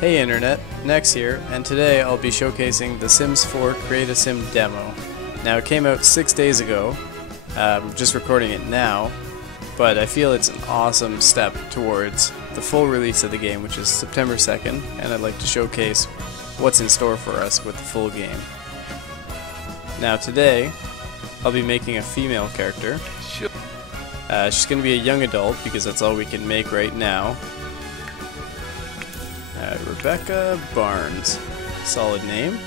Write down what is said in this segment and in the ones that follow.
Hey Internet, Nex here, and today I'll be showcasing the Sims 4 Create a Sim demo. Now it came out 6 days ago, just recording it now, but I feel it's an awesome step towards the full release of the game, which is September 2nd, and I'd like to showcase what's in store for us with the full game. Now today, I'll be making a female character. She's going to be a young adult because that's all we can make right now. Rebecca Barnes, solid name.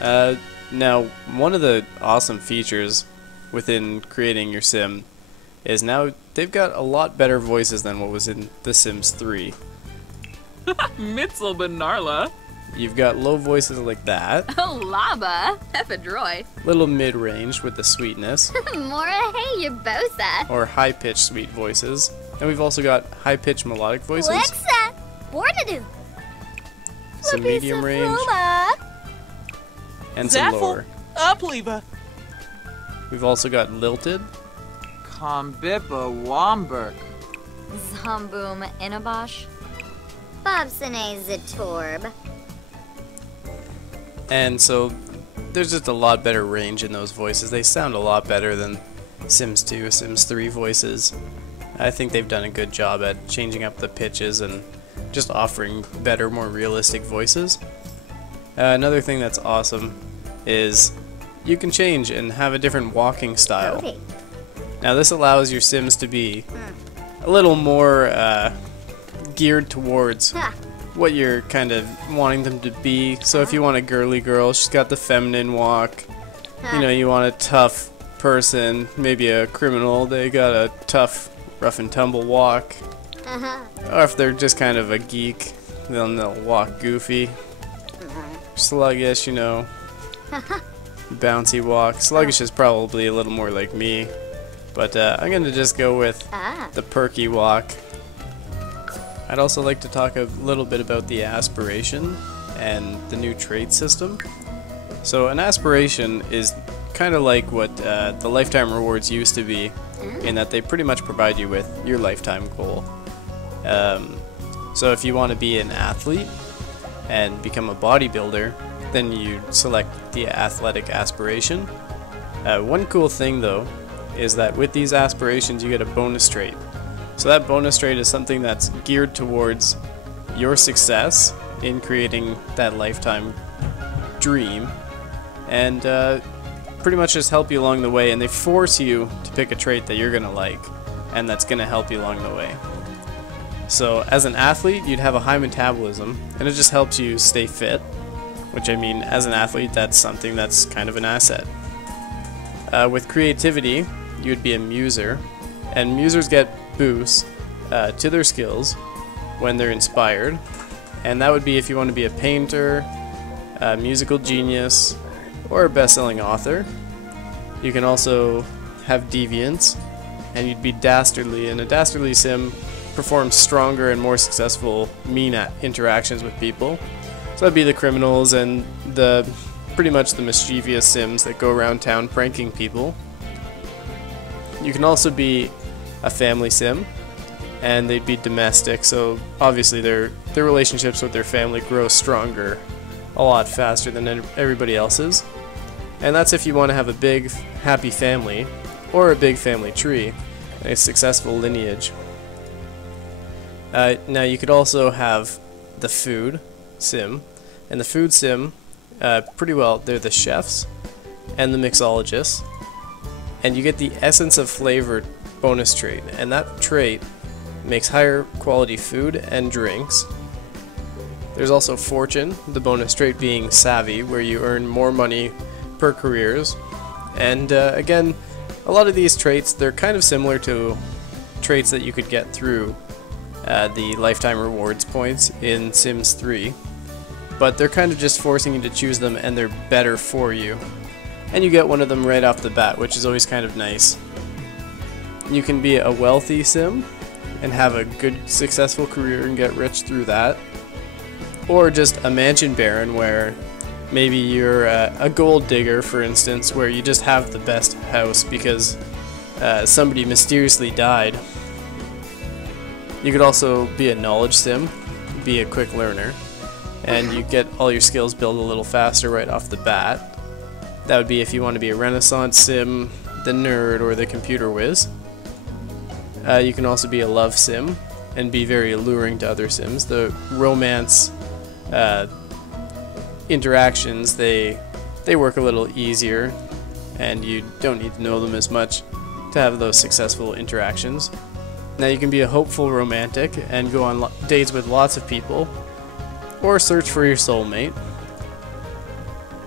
Now, one of the awesome features within creating your sim is now they've got a lot better voices than what was in The Sims 3. Mitzel Benarla. You've got low voices like that. Oh, Laba, Ephedroy. Little mid-range with the sweetness. Mora, hey, you bosa. Or high-pitched sweet voices. And we've also got high-pitched melodic voices. Lexa, Bornadu. Some medium range. And some lower. Upliva. We've also got lilted. Kombiba Womberg. Zomboom Inabosh. Bobsine Zatorb. And so there's just a lot better range in those voices. They sound a lot better than Sims 2, Sims 3 voices. I think they've done a good job at changing up the pitches and just offering better, more realistic voices. Another thing that's awesome is you can change and have a different walking style. Okay. Now this allows your Sims to be a little more geared towards what you're kind of wanting them to be. So if you want a girly girl, she's got the feminine walk. You know, you want a tough person, maybe a criminal, they got a tough rough and tumble walk. Or if they're just kind of a geek, then they'll walk goofy. Sluggish, you know. Bouncy walk. Sluggish is probably a little more like me. But I'm going to just go with the perky walk. I'd also like to talk a little bit about the aspiration and the new trait system. So an aspiration is kind of like what the lifetime rewards used to be, in that they pretty much provide you with your lifetime goal. So if you want to be an athlete and become a bodybuilder, then you select the athletic aspiration. One cool thing though is that with these aspirations you get a bonus trait. So that bonus trait is something that's geared towards your success in creating that lifetime dream, and pretty much just help you along the way, and they force you to pick a trait that you're going to like and that's going to help you along the way. So as an athlete, you'd have a high metabolism, and it just helps you stay fit, which, I mean, as an athlete, that's something that's kind of an asset. With creativity, you'd be a muser, and musers get boosts to their skills when they're inspired, and that would be if you want to be a painter, a musical genius, or a best-selling author. You can also have deviance, and you'd be dastardly, and a dastardly sim performs stronger and more successful mean interactions with people. So that'd be the criminals and the pretty much the mischievous sims that go around town pranking people. You can also be a family sim, and they'd be domestic, so obviously their relationships with their family grow stronger a lot faster than everybody else's. And that's if you want to have a big happy family or a big family tree and a successful lineage. Now you could also have the food sim, and the food sim, pretty well, they're the chefs and the mixologists, and you get the essence of flavor bonus trait, and that trait makes higher quality food and drinks. There's also fortune, the bonus trait being savvy, where you earn more money per careers. And again, a lot of these traits, they're kind of similar to traits that you could get through the lifetime rewards points in Sims 3, but they're kind of just forcing you to choose them, and they're better for you. And you get one of them right off the bat, which is always kind of nice. You can be a wealthy sim and have a good successful career and get rich through that, or just a mansion baron where maybe you're a gold digger, for instance, where you just have the best house because somebody mysteriously died. You could also be a knowledge sim, be a quick learner, and you get all your skills built a little faster right off the bat. That would be if you want to be a Renaissance sim, the nerd, or the computer whiz. You can also be a love sim and be very alluring to other sims. The romance interactions, they work a little easier, and you don't need to know them as much to have those successful interactions. Now you can be a hopeful romantic and go on dates with lots of people, or search for your soulmate.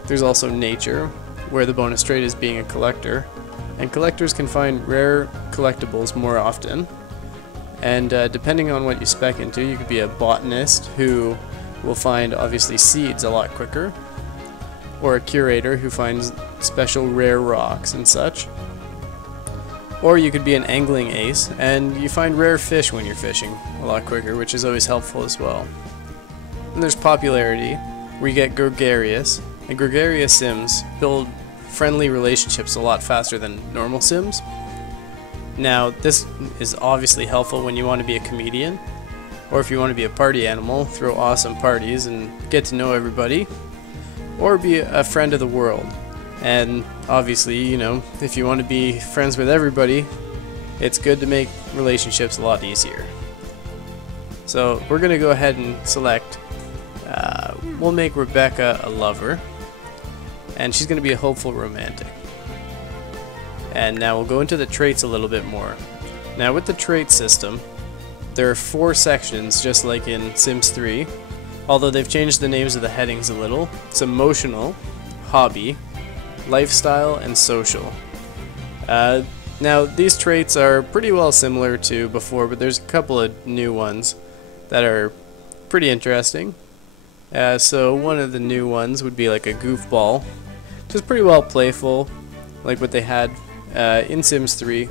There's also nature, where the bonus trait is being a collector, and collectors can find rare collectibles more often. And depending on what you spec into, you could be a botanist who will find obviously seeds a lot quicker, or a curator who finds special rare rocks and such. Or you could be an angling ace and you find rare fish when you're fishing a lot quicker, which is always helpful as well. And there's popularity, where you get gregarious, and gregarious sims build friendly relationships a lot faster than normal sims. Now this is obviously helpful when you want to be a comedian, or if you want to be a party animal, throw awesome parties and get to know everybody, or be a friend of the world. And obviously, you know, if you want to be friends with everybody, it's good to make relationships a lot easier. So we're going to go ahead and select, we'll make Rebecca a lover, and she's going to be a hopeful romantic. And now we'll go into the traits a little bit more. Now with the trait system, there are 4 sections just like in Sims 3, although they've changed the names of the headings a little. It's emotional, hobby, lifestyle, and social. Now these traits are pretty well similar to before, but there's a couple of new ones that are pretty interesting. So one of the new ones would be like a goofball, which is pretty well playful, like what they had in Sims 3,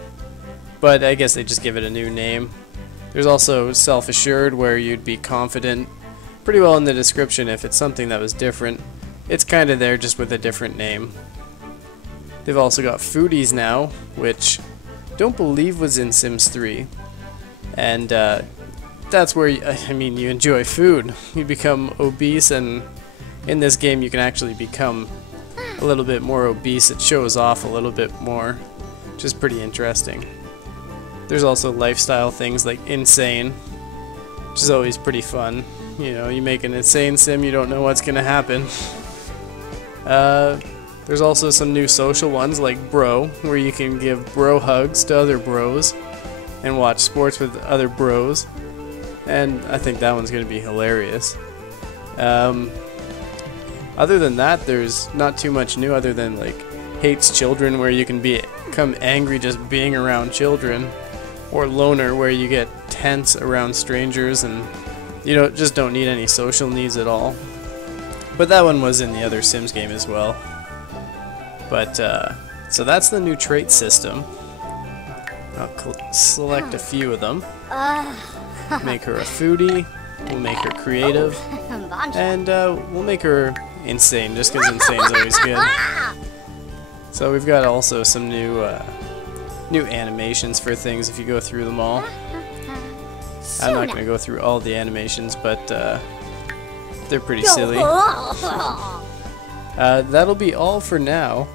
but I guess they just give it a new name. There's also self-assured, where you'd be confident, pretty well in the description if it's something that was different. It's kind of there just with a different name. They've also got foodies now, which don't believe was in Sims 3, and that's where you enjoy food. You become obese, and in this game you can actually become a little bit more obese. It shows off a little bit more, which is pretty interesting. There's also lifestyle things like insane, which is always pretty fun. You know, you make an insane sim, you don't know what's gonna happen. There's also some new social ones like bro, where you can give bro hugs to other bros and watch sports with other bros, and I think that one's gonna be hilarious. Other than that, there's not too much new other than like hates children, where you can become angry just being around children, or loner, where you get tense around strangers and you just don't need any social needs at all. But that one was in the other Sims game as well. But so that's the new trait system. I'll select a few of them. Make her a foodie, we'll make her creative, and we'll make her insane, just because insane's always good. So we've got also some new animations for things if you go through them all. I'm not going to go through all the animations, but they're pretty silly. That'll be all for now.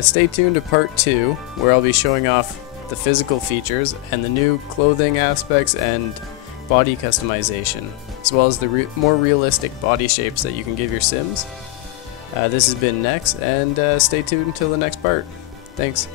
Stay tuned to part 2, where I'll be showing off the physical features and the new clothing aspects and body customization, as well as the more realistic body shapes that you can give your Sims. This has been Nex, and stay tuned until the next part. Thanks.